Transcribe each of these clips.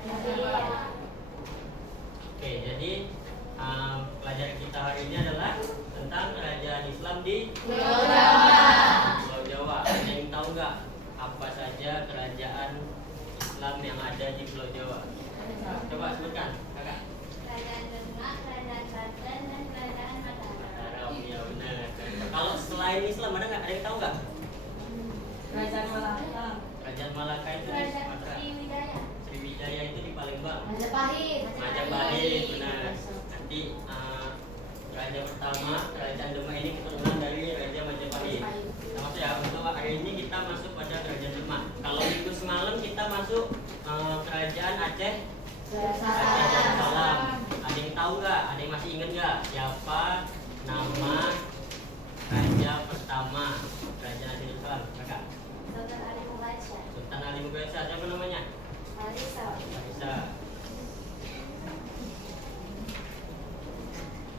Oke, jadi pelajaran kita hari ini adalah tentang kerajaan Islam di Pulau Jawa. Ada yang tahu nggak apa saja kerajaan Islam yang ada di Pulau Jawa? Coba sebutkan, kakak. Kerajaan Demak, Kerajaan Banten, dan Kerajaan Mataram. Ya benar. Kalau selain Islam ada nggak? Ada yang tahu nggak? Kerajaan Malaka. Kerajaan Malaka itu di Kerajaan Sumatera. Sriwijaya. Sriwijaya itu di Palembang. Majapahit. Majapahit, benar. Nanti raja pertama kerajaan Demak ini keturunan dari Raja Majapahit. Sama ya, untuk hari ini kita masuk pada kerajaan Demak. Kalau minggu semalam kita masuk kerajaan Aceh Darussalam. Ada yang tahu nggak? Ada yang masih ingat nggak siapa nama raja pertama kerajaan Aceh Darussalam? Kakak. Sultan Ali Mubarak. Sultan Ali Mubarak. Siapa namanya? Alisa. Bisa.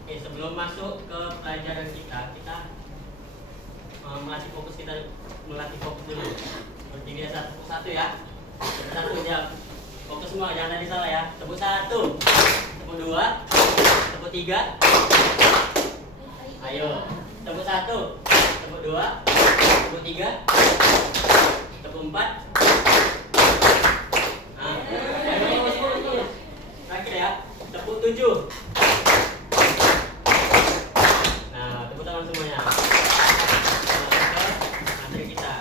Oke, sebelum masuk ke pelajaran kita melatih fokus dulu. Seperti biasa, tepuk satu ya. Tepuk satu jam. Fokus semua, jangan tadi salah ya. Tepuk satu, tepuk dua, tepuk tiga. Ayo, tepuk satu, tepuk dua, tepuk tiga, tepuk empat. Nah, terakhir ya, tepuk tujuh. Nah, tepuk tangan semuanya. Materi kita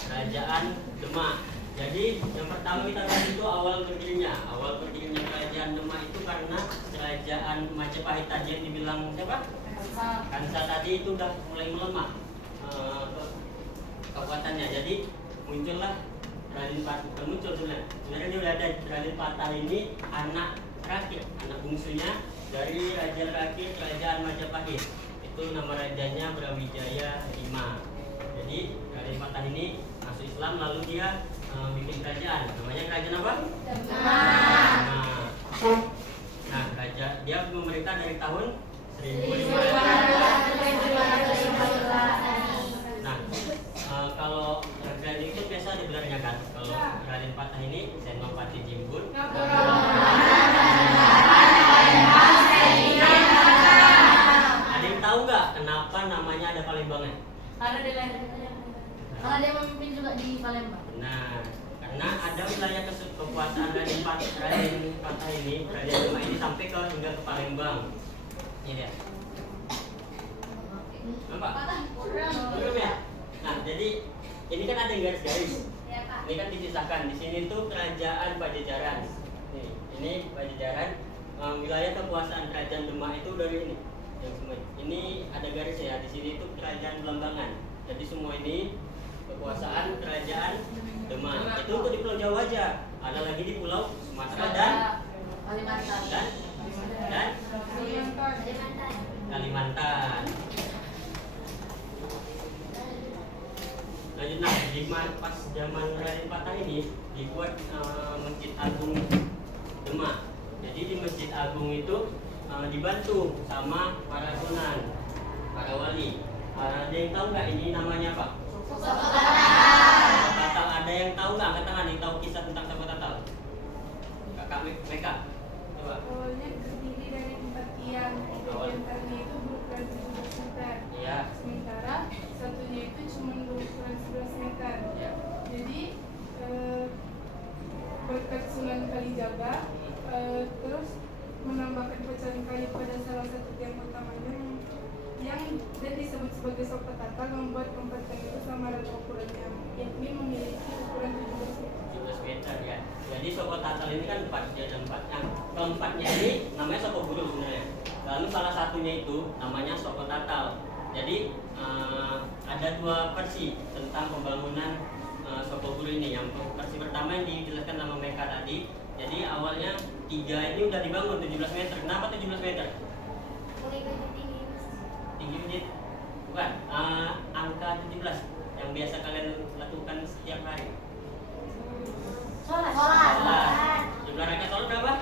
Kerajaan Demak. Jadi yang pertama kita lihat itu awal berdirinya. Awal berdirinya Kerajaan Demak itu karena Kerajaan Majapahit tadi yang dibilang siapa? Kansa tadi itu udah mulai melemah kekuatannya. Jadi muncullah Raden Patah. Bukan muncul sebenarnya dia udah ada. Raden Patah ini anak terakhir, anak bungsunya dari Raja terakhir Kerajaan Majapahit. Itu nama rajanya Brawijaya V. Jadi Raden Patah ini masuk Islam lalu dia bikin kerajaan. Namanya kerajaan apa? Demak. Nah, dia memerintah dari tahun 1500. Nah, kalau kerajaan itu biasa ada gelarnya kan. Kalau Raden Patah ini Senopati Jimbun. Ada yang tahu nggak kenapa namanya ada Palembangnya? Karena dia memimpin juga di Palembang. Benar, karena ada wilayah kekuasaan Raden Patah ini, Kerajaan Demak ini sampai hingga ke Palembang. Ini dia. Nampak? Belum ya? Nah, jadi ini kan ada garis-garis. Ya, Pak. Ini kan dipisahkan. Di sini tuh Kerajaan Pajajaran. Nih, ini Pajajaran. Wilayah kekuasaan Kerajaan Demak itu dari ini. Yang semua ini ada garis ya. Di sini tuh Kerajaan Belambangan. Jadi semua ini kekuasaan Kerajaan Demak. Itu untuk di Pulau Jawa aja. Ada lagi di Pulau Sumatera dan Kalimantan. Lanjut, nah, di pas zaman Raden Patah ini dibuat Masjid Agung Demak. Jadi di Masjid Agung itu dibantu sama para sunan, para wali. Ada yang tahu nggak ini namanya apa? Soko Tatal. Ada yang tahu nggak? Angkat tangan yang tahu kisah tentang Soko Tatal. Kakak Meka, coba. Awalnya terdiri dari 4 tiang, diantaranya itu berukuran 17 meter. Iya. Sementara satunya itu cuma berukuran 11 meter. Iya. Jadi berkat Sunan Kalijaga, terus menambahkan pecahan kayu pada salah satu tiang utamanya yang dan disebut sebagai Soko Tatal, membuat keempat tiang itu sama rata ukurannya, yakni memiliki ukuran 17 meter. 17 meter ya. Jadi Soko Tatal ini kan 4, dia ada 4. Yang keempatnya ini namanya Soko Guru sebenarnya. Lalu salah satunya itu namanya Soko Tatal. Jadi ada 2 versi tentang pembangunan Soko Guru ini. Yang versi pertama yang dijelaskan sama mereka tadi. Jadi awalnya 3 ini udah dibangun 17 meter. Kenapa 17 meter? Tinggi menit? Bukan. Angka 17 yang biasa kalian lakukan setiap hari. Sholat. Jumlah rakaat sholat berapa?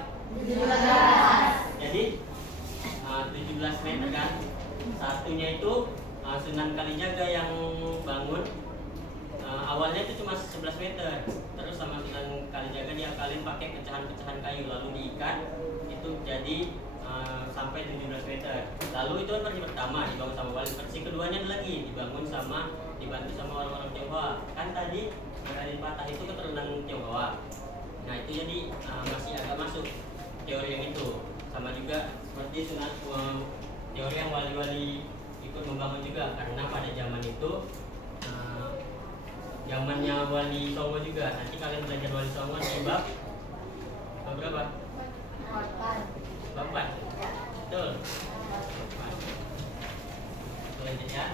17. Jadi 17 meter kan. Satunya itu Sunan Kalijaga yang bangun. Awalnya itu cuma 11 meter. Terus sama salin pakai pecahan-pecahan kayu lalu diikat itu jadi sampai 17 meter. Lalu itu kan versi pertama dibangun sama wali. Versi keduanya ada lagi dibantu sama orang-orang Tionghoa. Kan tadi Raden Patah itu keturunan Tionghoa. Nah itu jadi masih agak masuk teori yang itu. Sama juga seperti sunat teori yang wali-wali ikut membangun juga, karena pada zaman itu zamannya Wali Songo juga. Nanti kalian belajar Wali Songo di bab berapa? Bab 4. Betul. Lanjut ya.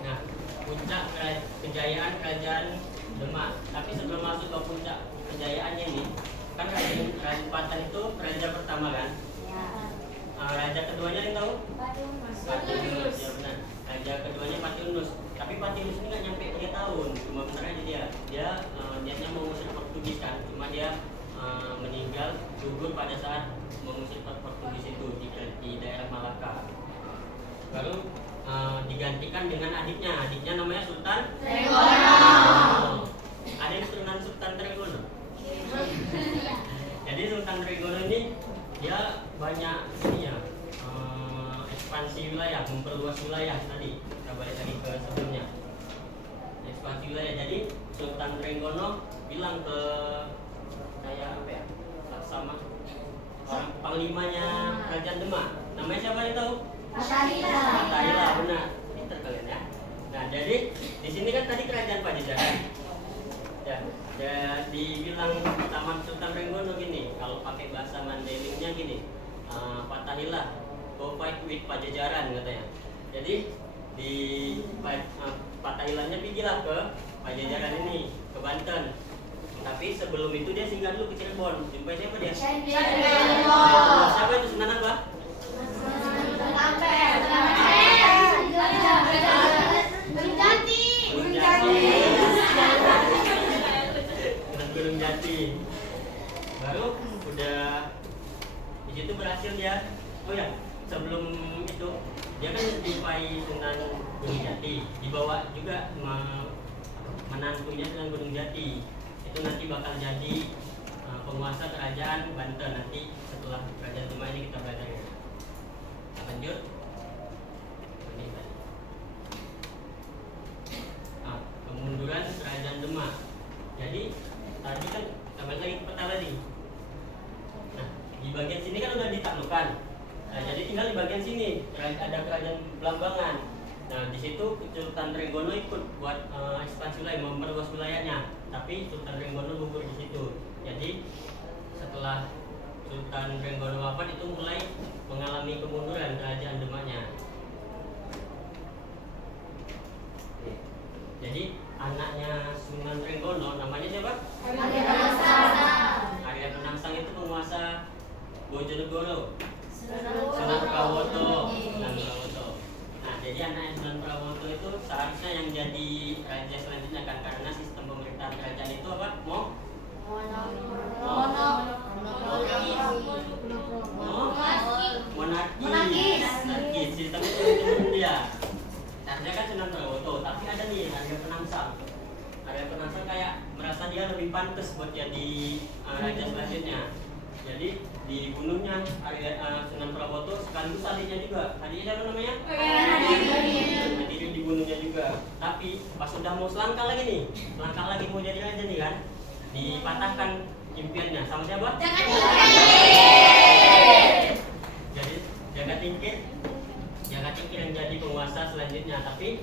Nah, puncak kejayaan kerajaan Demak. Tapi sebelum masuk ke puncak kejayaannya nih, kan Raden Patah itu raja pertama kan? Raja keduanya yang tahu? Patiunus. Ya benar. Raja keduanya Patiunus. Tapi Patiunus ini nggak nyampe 3 tahun, cuma bentar aja dia niatnya mau mengusir Portugis kan, cuma dia meninggal gugur pada saat mengusir Portugis itu di daerah Malaka. Baru digantikan dengan adiknya namanya Sultan Trenggono. Ada yang keturunan Sultan Trenggono. Jadi Sultan Trenggono ini dia banyak ekspansi wilayah, memperluas wilayah tadi. Kita balik lagi ke sebelumnya. Ekspansi wilayah. Jadi Sultan Trenggono bilang ke kayak apa ya? Sama orang panglimanya kerajaan Demak. Namanya siapa yang tahu? Fatahillah, benar. Pinter kalian ya. Nah, jadi di sini kan tadi kerajaan Pajajaran. Ya, dibilang Taman Sultan Trenggono gini, kalau pakai bahasa Mandelingnya gini, Fatahillah, go fight with Pajajaran katanya. Jadi di Fatahillahnya pergilah ke Pajajaran ini, ke Banten. Tapi sebelum itu dia singgah dulu ke Cirebon. Jumpai siapa dia? Siapa itu Sunan apa? Gunung Jati. Baru udah di situ berhasil dia. Oh ya, sebelum itu dia kan menjumpai Sunan Gunung Jati, dibawa juga menantunya Sunan Gunung Jati. Itu nanti bakal jadi penguasa kerajaan Banten nanti setelah kerajaan Demak ini kita belajar. Lanjut. Kemunduran kerajaan Demak. Jadi tadi kan kembali lagi ke peta tadi. Nah, di bagian sini kan udah ditaklukkan. Nah, jadi tinggal di bagian sini ada kerajaan Blambangan. Nah, di situ Sultan Trenggono ikut buat ekspansi wilayah, memperluas wilayahnya. Tapi Sultan Trenggono gugur di situ. Jadi setelah Sultan Trenggono wafat itu mulai mengalami kemunduran kerajaan Demaknya. Jadi anaknya Sunan Trenggono namanya siapa? Arya Penangsang itu penguasa Bojonegoro. Sunan Prawoto. Nah, jadi anaknya Sunan Prawoto itu seharusnya yang jadi raja selanjutnya kan, karena sistem pemerintahan kerajaan itu apa? Monarkis. Sistem itu dia. Seharusnya kan Sunan Prawoto, tapi ada nih Arya Penangsang. Arya Penangsang kayak merasa dia lebih pantas buat jadi raja selanjutnya. Jadi dibunuhnya Sunan Prawoto sekaligus adiknya juga. Adiknya siapa namanya? Hadiri dibunuhnya juga. Tapi pas sudah mau selangkah lagi mau jadi raja nih kan, dipatahkan impiannya sama siapa? Jadi Jaka Tingkir yang jadi penguasa selanjutnya. Tapi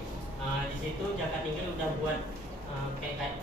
di situ Jaka Tingkir udah buat kayak